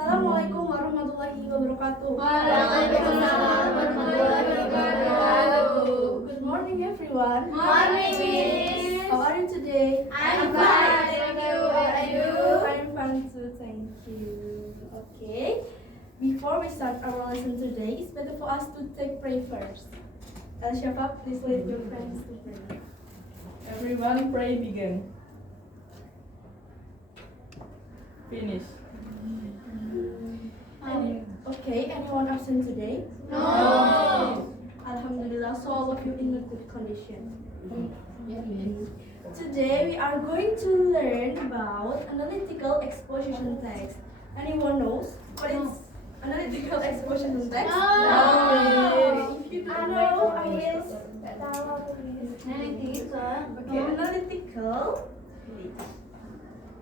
Assalamualaikum warahmatullahi wabarakatuh. Waalaikumsalam warahmatullahi wabarakatuh. Good morning everyone. Morning, Miss. How are you today? I'm fine, thank you. How are you? I'm fine too, thank you. Okay. Before we start our lesson today, it's better for us to take pray first. Syafa, please lead your friends to pray. Everyone pray begin. Finish. Okay, anyone absent today? No. Alhamdulillah, so all of you in a good condition. Today we are going to learn about analytical exposition text. Anyone knows what is analytical exposition text? No. If you don't know, I will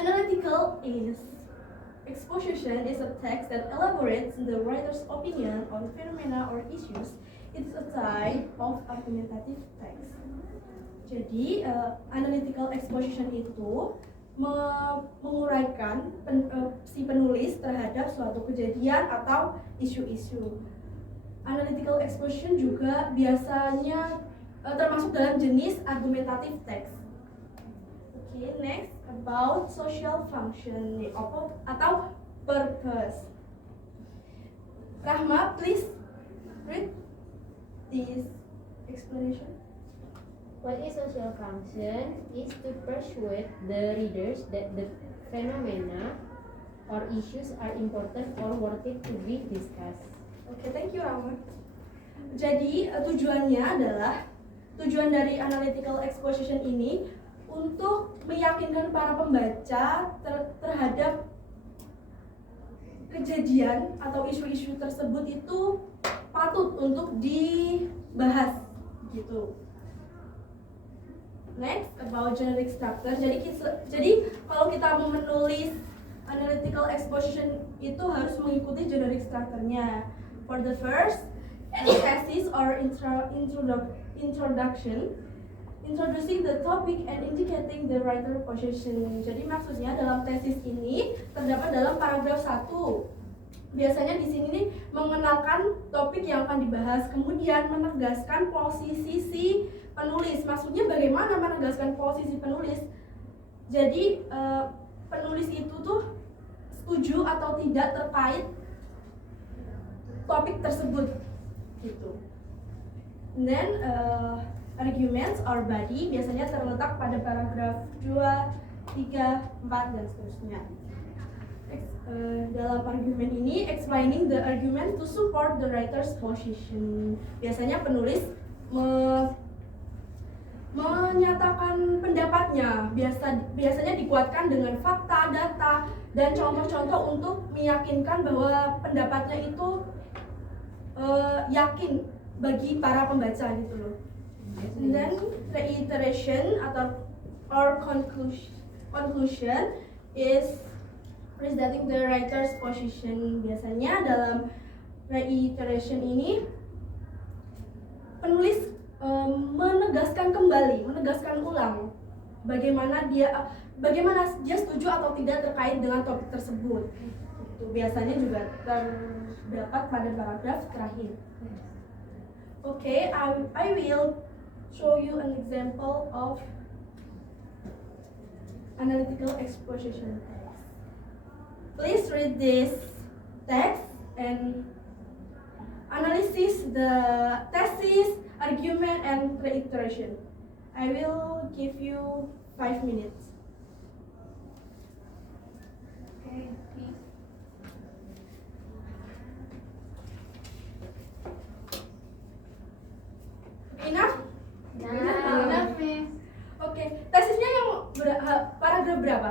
Analytical is exposition is a text that elaborates the writer's opinion on phenomena or issues. It's a type of argumentative text. Jadi, analytical exposition itu menguraikan si penulis terhadap suatu kejadian atau isu-isu. Analytical exposition juga biasanya termasuk dalam jenis argumentative text. Okay, next about social function atau purpose. Rahma, please read this explanation. What is social function is to persuade the readers that the phenomena or issues are important or worthy to be discussed. Okay, thank you Rahma. Jadi tujuan dari analytical exposition ini untuk meyakinkan para pembaca terhadap kejadian atau isu-isu tersebut itu patut untuk dibahas gitu. Next about generic structure. Jadi kalau kita mau menulis analytical exposition itu harus mengikuti generic structure-nya. For the first, thesis or introduction, introducing the topic and indicating the writer position. Jadi maksudnya dalam tesis ini terdapat dalam paragraf 1. Biasanya di sini nih mengenalkan topik yang akan dibahas, kemudian menegaskan posisi si penulis. Maksudnya bagaimana menegaskan posisi penulis? Jadi penulis itu tuh setuju atau tidak terkait topik tersebut gitu. And then arguments or body biasanya terletak pada paragraf 2, 3, 4 dan seterusnya. Dalam argumen ini explaining the argument to support the writer's position. Biasanya penulis menyatakan pendapatnya, biasanya dikuatkan dengan fakta, data, dan contoh-contoh untuk meyakinkan bahwa pendapatnya itu yakin bagi para pembaca gitu loh. And then reiteration or conclusion is presenting the writer's position. Biasanya dalam reiteration ini penulis menegaskan ulang bagaimana dia setuju atau tidak terkait dengan topik tersebut. Itu biasanya juga terdapat pada paragraf terakhir. Okay, I will show you an example of analytical exposition text. Please read this text and analysis the thesis, argument, and reiteration. I will give you 5 minutes. Okay. Enough? Enough, Miss. Oke, tesisnya yang paragraf berapa?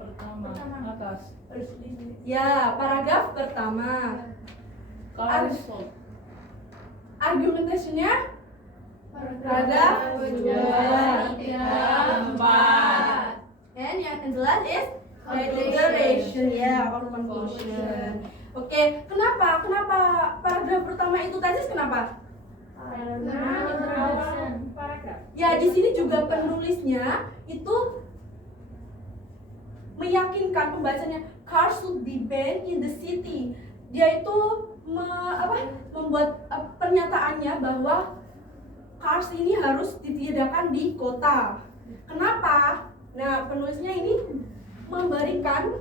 Pertama. Atas. Ya, paragraf pertama. Argumentasinya paragraf 2, 3, 4. And the last is reiteration, ya, or conclusion. Oke, kenapa paragraf pertama itu tesis? Kenapa? Paragraf. Ya, di sini juga penulisnya itu meyakinkan pembacanya cars should be banned in the city. Dia itu membuat pernyataannya bahwa cars ini harus ditiadakan di kota. Kenapa? Nah, penulisnya ini memberikan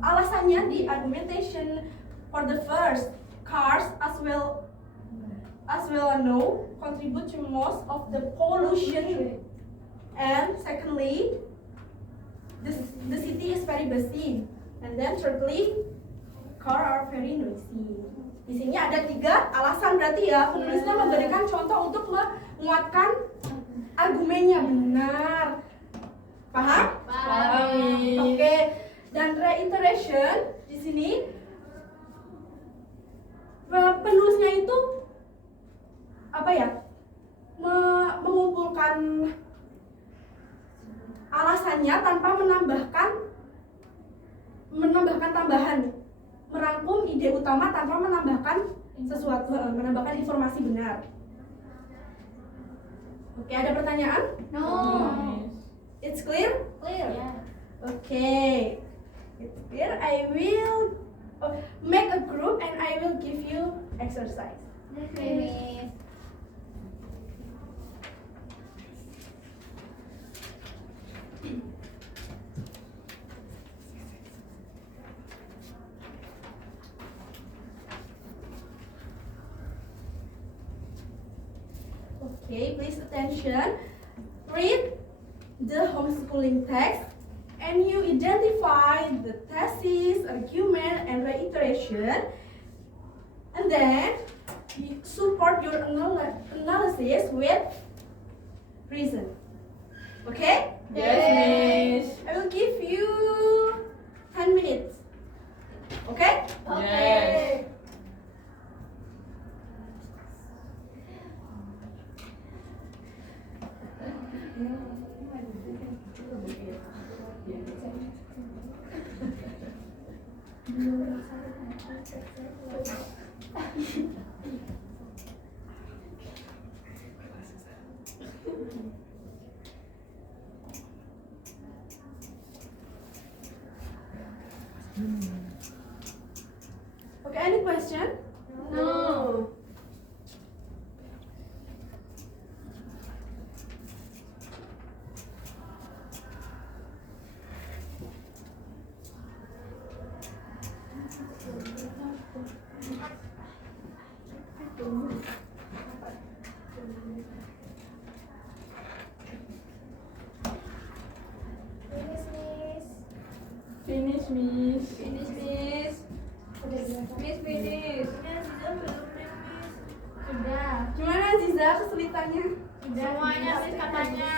alasannya di argumentation. For the first, cars as well know contribute to most of the pollution, and secondly, the city is very busy, and then thirdly, cars are very noisy. Di sini ada 3 alasan berarti ya, penulisnya memberikan contoh untuk menguatkan argumennya. Benar, paham? Paham. Oke, dan reiteration di sini penulisnya itu mengumpulkan alasannya tanpa menambahkan tambahan, merangkum ide utama tanpa menambahkan sesuatu, menambahkan informasi benar. Oke, ada pertanyaan? No. It's clear? Clear. Okay, it's clear. I will make a group and I will give you exercise. Okay. Okay, please attention. Read the homeschooling text and you identify the thesis, argument, and reiteration, and then you support your analysis with reason. Okay? Yes, Miss. I will give you 10 minutes. Okay? Yes. Okay, any question? No. Finish, Miss. Finish, Miss. Miss, finish. Sudah. Gimana Ziza kesulitannya? Semuanya Miss katanya.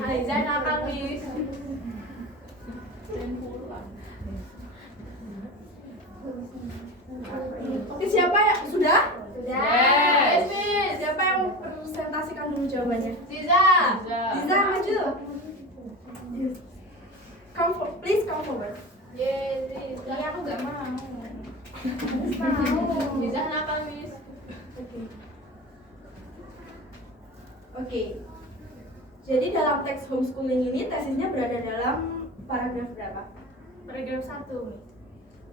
Aiza nakal, Miss. Dan pulang. Oke, siapa ya? Sudah? Sudah. Yes. Miss. Siapa yang presentasikan dulu jawabannya? Ziza. Ziza, maju. Please come forward. Yes, Miss. Tapi aku gak mau. Ziza nakal, Miss. Oke. Jadi dalam teks homeschooling ini tesisnya berada dalam paragraf berapa? Paragraf 1, Miss.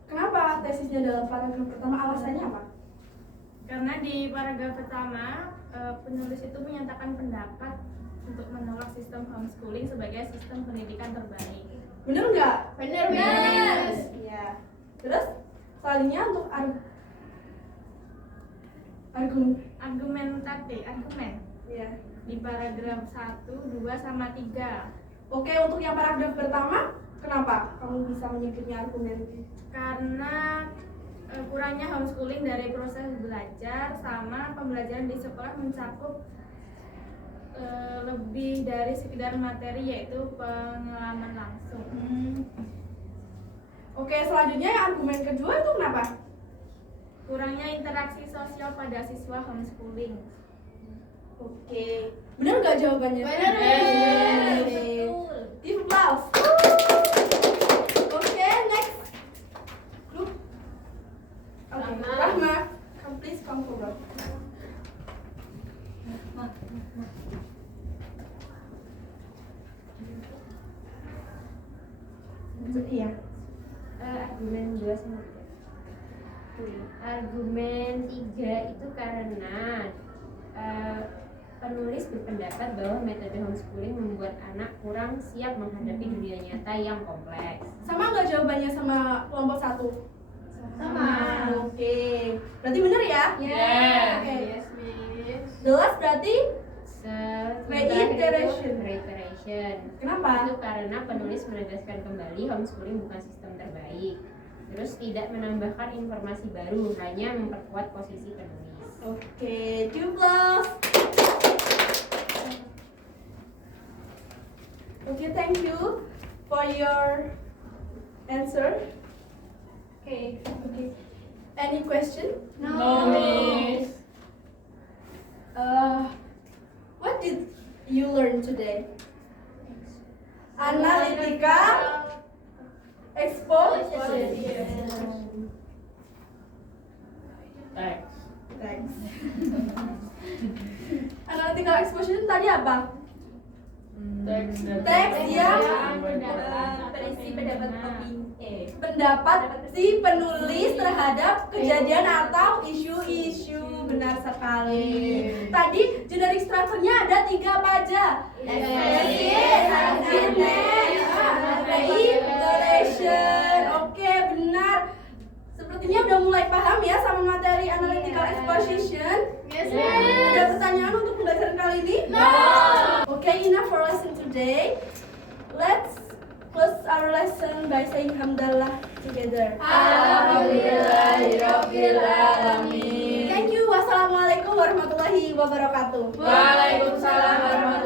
Kenapa tesisnya dalam paragraf pertama? Alasannya apa? Karena di paragraf pertama penulis itu menyatakan pendapat untuk menolak sistem homeschooling sebagai sistem pendidikan terbaik. Bener nggak? Bener, Miss. Iya. Terus selanjutnya untuk argumen. Iya. Di paragraf 1, 2, sama 3. Oke, untuk yang paragraf pertama, kenapa kamu bisa menyebutnya argumen? Karena kurangnya homeschooling dari proses belajar sama pembelajaran di sekolah mencakup lebih dari sekedar materi, yaitu pengalaman langsung. Oke, selanjutnya yang argumen kedua itu kenapa? Kurangnya interaksi sosial pada siswa homeschooling. Oke, bener nggak jawabannya? Bener, Yes. betul. Give applause. Oke, next group. Oke, Rahma, please come forward. Iya. Argumen 2 sama 3. Argumen 3 itu karena penulis berpendapat bahwa metode homeschooling membuat anak kurang siap menghadapi dunia nyata yang kompleks. Sama nggak jawabannya sama kelompok 1? Sama. Oke. Berarti benar ya? Yes. Oke. Yes, Miss. Jelas berarti? Reiteration. Kenapa? Itu karena penulis menegaskan kembali homeschooling bukan sistem terbaik. Terus tidak menambahkan informasi baru, hanya memperkuat posisi penulis. Oke, 2+. Okay, thank you for your answer. Oke. Okay. Any question? No, Miss. What did you learn today? Analytical exposition. Thanks. Thanks. Analytical exposition tadi apa? Thanks. Teks yang berisi pendapat pendapat si penulis terhadap kejadian atau isu-isu. Benar sekali. Tadi generic structure-nya ada 3 apa aja? Reiteration. Oke, benar. Sepertinya udah mulai paham ya sama materi analytical exposition. Yes, Ada pertanyaan untuk pembelajaran kali ini? No. Okay, enough for lesson today. Let's close our lesson by saying hamdalah together. Alhamdulillahirabbil alamin. Thank you. Wassalamualaikum warahmatullahi wabarakatuh. Waalaikumsalam warahmatullahi